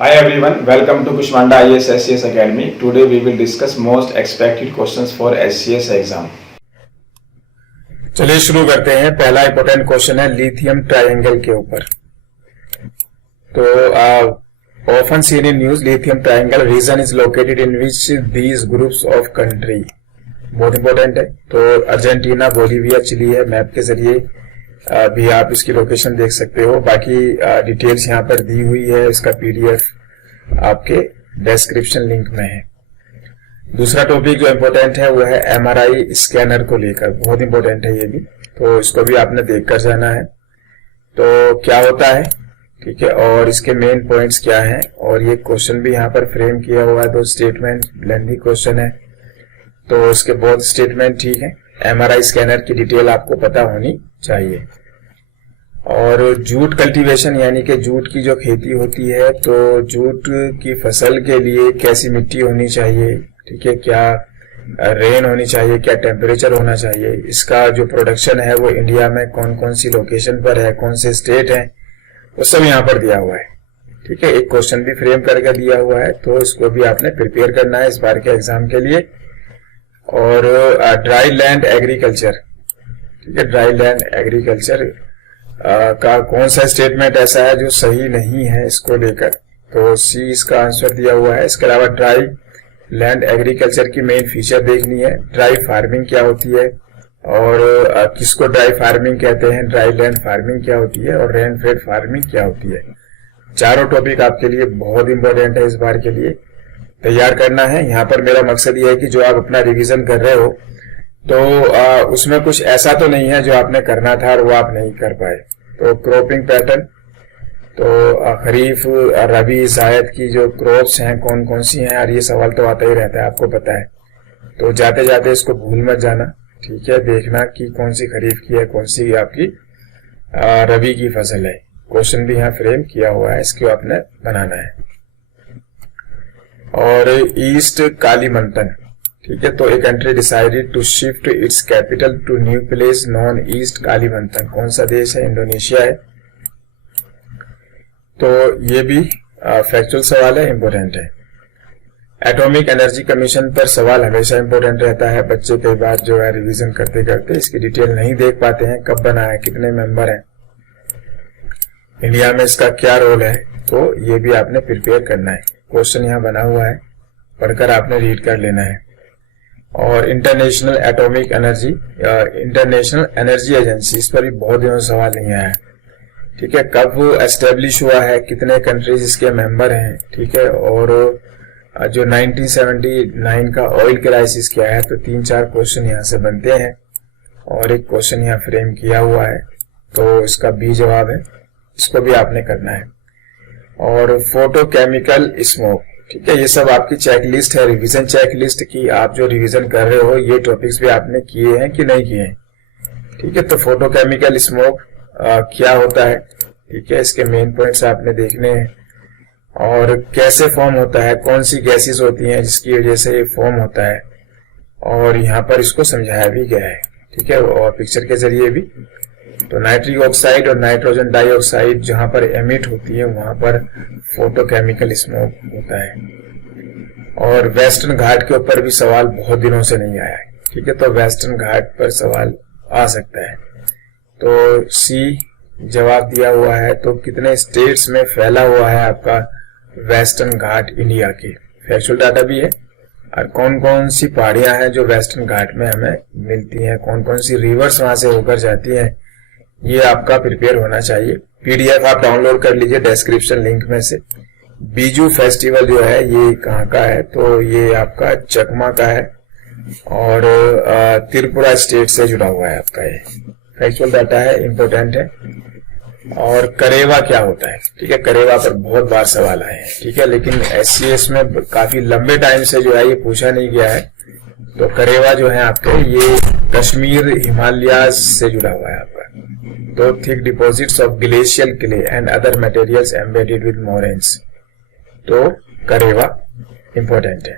Hi everyone, welcome to Kushmanda IAS SCS Academy. Today we will discuss most expected questions for SCS exam. चलिए शुरू करते हैं। पहला important question है lithium triangle के ऊपर। तो often seen in news lithium triangle region is located in which these groups of country. बहुत इंपॉर्टेंट है। तो अर्जेंटीना, बोलीविया, चिली है। मैप के जरिए भी आप इसकी लोकेशन देख सकते हो। बाकी डिटेल्स यहाँ पर दी हुई है। इसका पीडीएफ आपके डिस्क्रिप्शन लिंक में है। दूसरा टॉपिक जो इम्पोर्टेंट है वो है एमआरआई स्कैनर को लेकर। बहुत इंपॉर्टेंट है ये भी, तो इसको भी आपने देख कर जाना है। तो क्या होता है, ठीक है, और इसके मेन पॉइंट्स क्या हैं, और ये क्वेश्चन भी यहाँ पर फ्रेम किया हुआ है। तो स्टेटमेंट लेंथी क्वेश्चन है, तो इसके बहुत स्टेटमेंट ठीक है। एमआरआई स्कैनर की डिटेल आपको पता होनी चाहिए। और जूट कल्टीवेशन यानी कि जूट की जो खेती होती है, तो जूट की फसल के लिए कैसी मिट्टी होनी चाहिए, ठीक है, क्या रेन होनी चाहिए, क्या टेम्परेचर होना चाहिए, इसका जो प्रोडक्शन है वो इंडिया में कौन कौन सी लोकेशन पर है, कौन से स्टेट है, वो सब यहाँ पर दिया हुआ है। ठीक है, एक क्वेश्चन भी फ्रेम करके दिया हुआ है, तो इसको भी आपने प्रिपेयर करना है इस बार के एग्जाम के लिए। और ड्राई लैंड एग्रीकल्चर, ठीक है, ड्राई लैंड एग्रीकल्चर का कौन सा स्टेटमेंट ऐसा है जो सही नहीं है इसको लेकर, तो सी इसका आंसर दिया हुआ है। इसके अलावा ड्राई लैंड एग्रीकल्चर की मेन फीचर देखनी है। ड्राई फार्मिंग क्या होती है और किसको ड्राई फार्मिंग कहते हैं, ड्राई लैंड फार्मिंग क्या होती है, और रेन फेड फार्मिंग क्या होती है। चारों टॉपिक आपके लिए बहुत इंपॉर्टेंट है, इस बार के लिए तैयार करना है। यहाँ पर मेरा मकसद ये है कि जो आप अपना रिवीजन कर रहे हो, तो उसमें कुछ ऐसा तो नहीं है जो आपने करना था और वो आप नहीं कर पाए। तो क्रॉपिंग पैटर्न, तो खरीफ, रबी, जायद की जो क्रॉप्स हैं कौन कौन सी हैं, और ये सवाल तो आता ही रहता है, आपको पता है। तो जाते जाते इसको भूल मत जाना, ठीक है, देखना कि कौन सी खरीफ की है, कौन सी आपकी रबी की फसल है। क्वेश्चन भी यहाँ फ्रेम किया हुआ है, इसको आपने बनाना है। और ईस्ट कालीमंतन, ठीक है, तो एक country decided to shift its capital to new place known East Kalimantan. कौन सा देश है, इंडोनेशिया है। तो ये भी फैक्चुअल सवाल है, इंपॉर्टेंट है। एटॉमिक एनर्जी कमीशन पर सवाल हमेशा इंपॉर्टेंट रहता है। बच्चे कई बार जो है रिवीजन करते करते इसकी डिटेल नहीं देख पाते हैं, कब बना है, कितने मेंबर हैं, इंडिया में इसका क्या रोल है, तो ये भी आपने प्रिपेयर करना है। क्वेश्चन यहाँ बना हुआ है, पढ़कर आपने रीड कर लेना है। और international atomic energy, international energy agency, इस पर भी बहुत दिनों से सवाल नहीं आया है, ठीक है। कब एस्टेब्लिश हुआ है, कितने कंट्रीज इसके मेंबर हैं, ठीक है, और जो 1979 का ऑयल क्राइसिस क्या है, तो 3-4 क्वेश्चन यहाँ से बनते हैं। और एक क्वेश्चन यहाँ फ्रेम किया हुआ है, तो इसका बी जवाब है, इसको भी आपने करना है। और फोटोकेमिकल स्मोक, ठीक है, ये सब आपकी चेकलिस्ट है, रिवीजन चेकलिस्ट की। आप जो रिवीजन कर रहे हो ये टॉपिक्स भी आपने किए हैं कि नहीं किए हैं, ठीक है। तो फोटोकेमिकल स्मोक क्या होता है, ठीक है, इसके मेन पॉइंट्स आपने देखने हैं। और कैसे फॉर्म होता है, कौन सी गैसेस होती हैं जिसकी वजह से ये फॉर्म होता है, और यहाँ पर इसको समझाया भी गया है, ठीक है, और पिक्चर के जरिए भी। तो नाइट्रिक ऑक्साइड और नाइट्रोजन डाइऑक्साइड जहां पर एमिट होती है वहां पर फोटोकेमिकल स्मोक होता है। और वेस्टर्न घाट के ऊपर भी सवाल बहुत दिनों से नहीं आया है, ठीक है, तो वेस्टर्न घाट पर सवाल आ सकता है। तो सी जवाब दिया हुआ है। तो कितने स्टेट्स में फैला हुआ है आपका वेस्टर्न घाट इंडिया के, फैक्चुअल डाटा भी है। और कौन कौन सी पहाड़ियां हैं जो वेस्टर्न घाट में हमें मिलती हैं, कौन कौन सी रिवर्स वहां से होकर जाती हैं, ये आपका प्रिपेयर होना चाहिए। पीडीएफ आप डाउनलोड कर लीजिए डिस्क्रिप्शन लिंक में से। बीजू फेस्टिवल जो है ये कहाँ का है, तो ये आपका चकमा का है, और त्रिपुरा स्टेट से जुड़ा हुआ है आपका। ये फैक्चुअल डाटा है, इंपॉर्टेंट है। और करेवा क्या होता है, ठीक है, करेवा पर बहुत बार सवाल आए हैं, ठीक है, लेकिन एससीएस में काफी लंबे टाइम से जो है ये पूछा नहीं गया है। तो करेवा जो है आपके ये कश्मीर हिमालय से जुड़ा हुआ है आपका। तो thick deposits of glacial clay and other materials embedded with moraines, तो करेवा इंपॉर्टेंट है।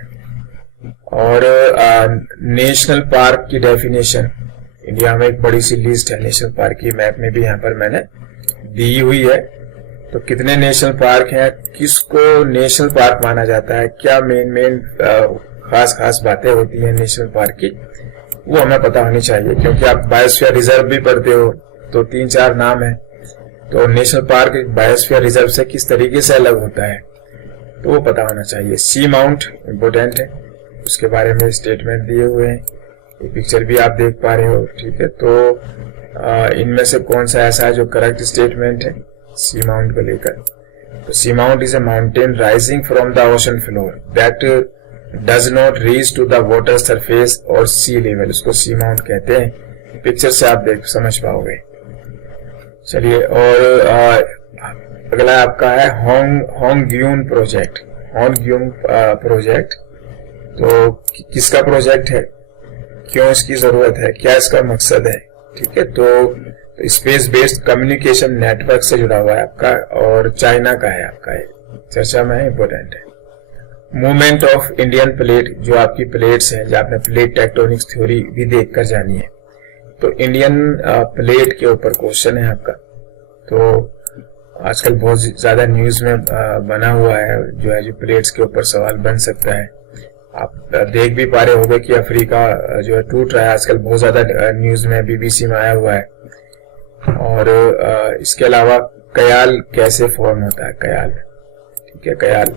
और नेशनल पार्क की डेफिनेशन, इंडिया में एक बड़ी सी लिस्ट है नेशनल पार्क की, मैप में भी यहाँ पर मैंने दी हुई है। तो कितने नेशनल पार्क हैं, किसको नेशनल पार्क माना जाता है, क्या मेन खास बातें होती हैं नेशनल पार्क की, वो हमें पता होनी चाहिए। क्योंकि आप बायोस्फीयर रिजर्व भी पढ़ते हो तो 3-4 नाम है, तो नेशनल पार्क बायोस्फीयर रिजर्व से किस तरीके से अलग होता है तो वो पता होना चाहिए। सी माउंट इम्पोर्टेंट है, उसके बारे में स्टेटमेंट दिए हुए हैं, ये पिक्चर भी आप देख पा रहे हो, ठीक है। तो इनमें से कौन सा ऐसा है जो करेक्ट स्टेटमेंट है सी माउंट को लेकर? तो seamount is a mountain rising from the ocean floor that does not reach to the water surface और सी लेवल, उसको सी माउंट कहते हैं। पिक्चर से आप देख समझ पाओगे। चलिए, और अगला आपका है होंगग्यून प्रोजेक्ट। होंगग्यून प्रोजेक्ट तो किसका प्रोजेक्ट है, क्यों इसकी जरूरत है, क्या इसका मकसद है, ठीक है। तो स्पेस बेस्ड कम्युनिकेशन नेटवर्क से जुड़ा हुआ है आपका, और चाइना का है आपका, चर्चा में है, इंपॉर्टेंट है। मूवमेंट ऑफ इंडियन प्लेट, जो आपकी प्लेट्स हैं, जो आपने प्लेट टेक्टोनिक्स थ्योरी भी देख कर जानी है, तो इंडियन प्लेट के ऊपर क्वेश्चन है आपका। तो आजकल बहुत ज्यादा न्यूज में बना हुआ है, जो प्लेट्स के ऊपर सवाल बन सकता है। आप देख भी पा रहे होंगे कि अफ्रीका जो है टूट रहा है, आजकल बहुत ज्यादा न्यूज में बीबीसी में आया हुआ है। और इसके अलावा कयाल कैसे फॉर्म होता है, कयाल, ठीक है, कयाल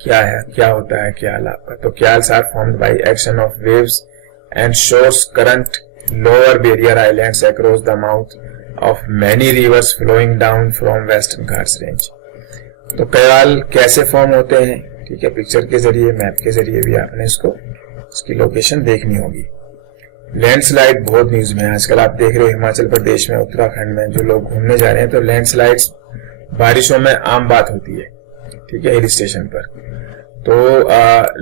क्या है, क्या होता है कयाल आपका? तो kayals are formed by action of waves and shores current lower barrier islands across the mouth of many rivers flowing down from western Ghats range. तो कयाल कैसे फॉर्म होते हैं, ठीक है, पिक्चर के जरिए, मैप के जरिए भी आपने इसकी लोकेशन देखनी होगी। लैंडस्लाइड बहुत न्यूज में है आजकल, आप देख रहे हो हिमाचल प्रदेश में, उत्तराखंड में जो लोग घूमने जा रहे हैं, तो लैंडस्लाइड्स बारिशों में आम बात होती है, ठीक है, हिल स्टेशन पर। तो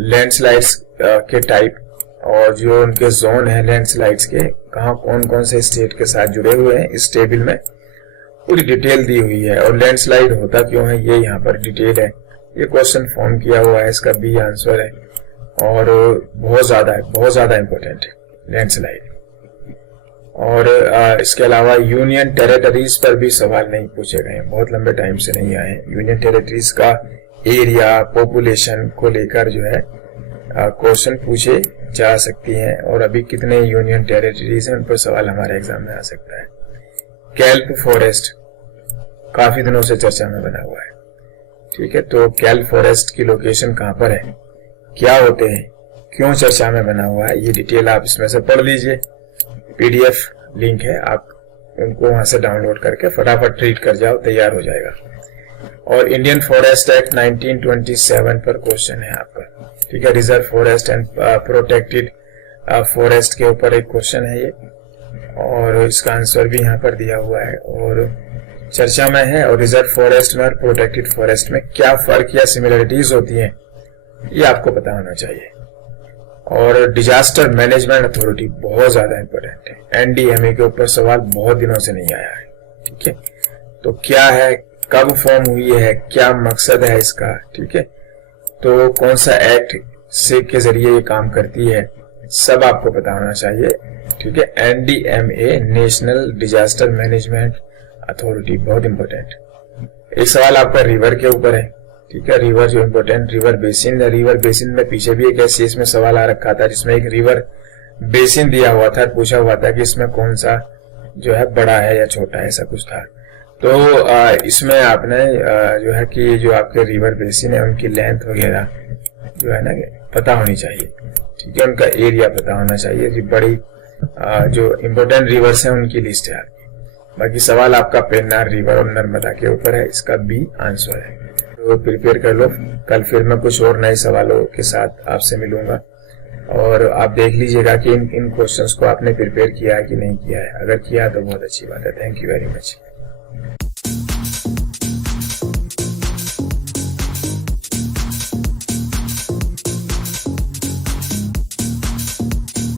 लैंडस्लाइड्स के टाइप और जो उनके जोन है लैंडस्लाइड्स के, कहाँ कौन कौन से स्टेट के साथ जुड़े हुए हैं, इस टेबल में पूरी डिटेल दी हुई है। और लैंडस्लाइड होता क्यों है, ये यहाँ पर डिटेल है, ये क्वेश्चन फॉर्म किया हुआ है, इसका बी आंसर है। और बहुत ज्यादा इंपॉर्टेंट है लैंडस्लाइड। और इसके अलावा यूनियन टेरिटरीज पर भी सवाल नहीं पूछे गए, बहुत लंबे टाइम से नहीं आए। यूनियन टेरिटरीज का एरिया, पॉपुलेशन को लेकर जो है क्वेश्चन पूछे जा सकती हैं, और अभी कितने यूनियन टेरिटरीज हैं उन पर सवाल हमारे एग्जाम में आ सकता है। कैल्प फॉरेस्ट काफी दिनों से चर्चा में बना हुआ है, ठीक है। तो कैल्प फॉरेस्ट की लोकेशन कहां पर है, क्या होते हैं, क्यों चर्चा में बना हुआ है, ये डिटेल आप इसमें से पढ़ लीजिए। पीडीएफ लिंक है, आप उनको वहां से डाउनलोड करके फटाफट रीड कर जाओ, तैयार हो जाएगा। और इंडियन फॉरेस्ट एक्ट 1927 पर क्वेश्चन है आपका, ठीक है। Reserve forest and protected forest के ऊपर एक क्वेश्चन है ये, और इसका आंसर भी यहाँ पर दिया हुआ है और चर्चा में है। और रिजर्व फॉरेस्ट में और प्रोटेक्टेड फॉरेस्ट में क्या फर्क या सिमिलरिटीज होती हैं, ये आपको पता होना चाहिए। और डिजास्टर मैनेजमेंट अथॉरिटी बहुत ज्यादा इंपॉर्टेंट है, एनडीएमए के ऊपर सवाल बहुत दिनों से नहीं आया है, ठीक है। तो क्या है, कब फॉर्म हुई है, क्या मकसद है इसका, ठीक है। तो कौन सा एक्ट से के जरिए ये काम करती है, सब आपको पता होना चाहिए, ठीक है। NDMA, national disaster management authority, बहुत इंपॉर्टेंट। एक सवाल आपका रिवर के ऊपर है, ठीक है। रिवर जो important, river basin, river basin में पीछे भी एक एससीएस में सवाल आ रखा था जिसमें एक रिवर बेसिन दिया हुआ था, पूछा हुआ था कि इसमें कौन सा जो है बड़ा है या छोटा है, ऐसा कुछ था। तो इसमें आपने जो है कि जो आपके रिवर बेसिन है उनकी लेंथ वगैरह जो है ना पता होनी चाहिए, ठीक है। उनका एरिया पता होना चाहिए, जो बड़ी जो इम्पोर्टेंट रिवर्स है उनकी लिस्ट है आपकी। बाकी सवाल आपका पेन्नार रिवर और नर्मदा के ऊपर है, इसका बी आंसर है। तो प्रिपेयर कर लो, कल फिर मैं कुछ और नए सवालों के साथ आपसे मिलूंगा, और आप देख लीजिएगा कि इन क्वेश्चंस को आपने प्रिपेयर किया है कि नहीं किया है। अगर किया तो बहुत अच्छी बात है। Thank you very much.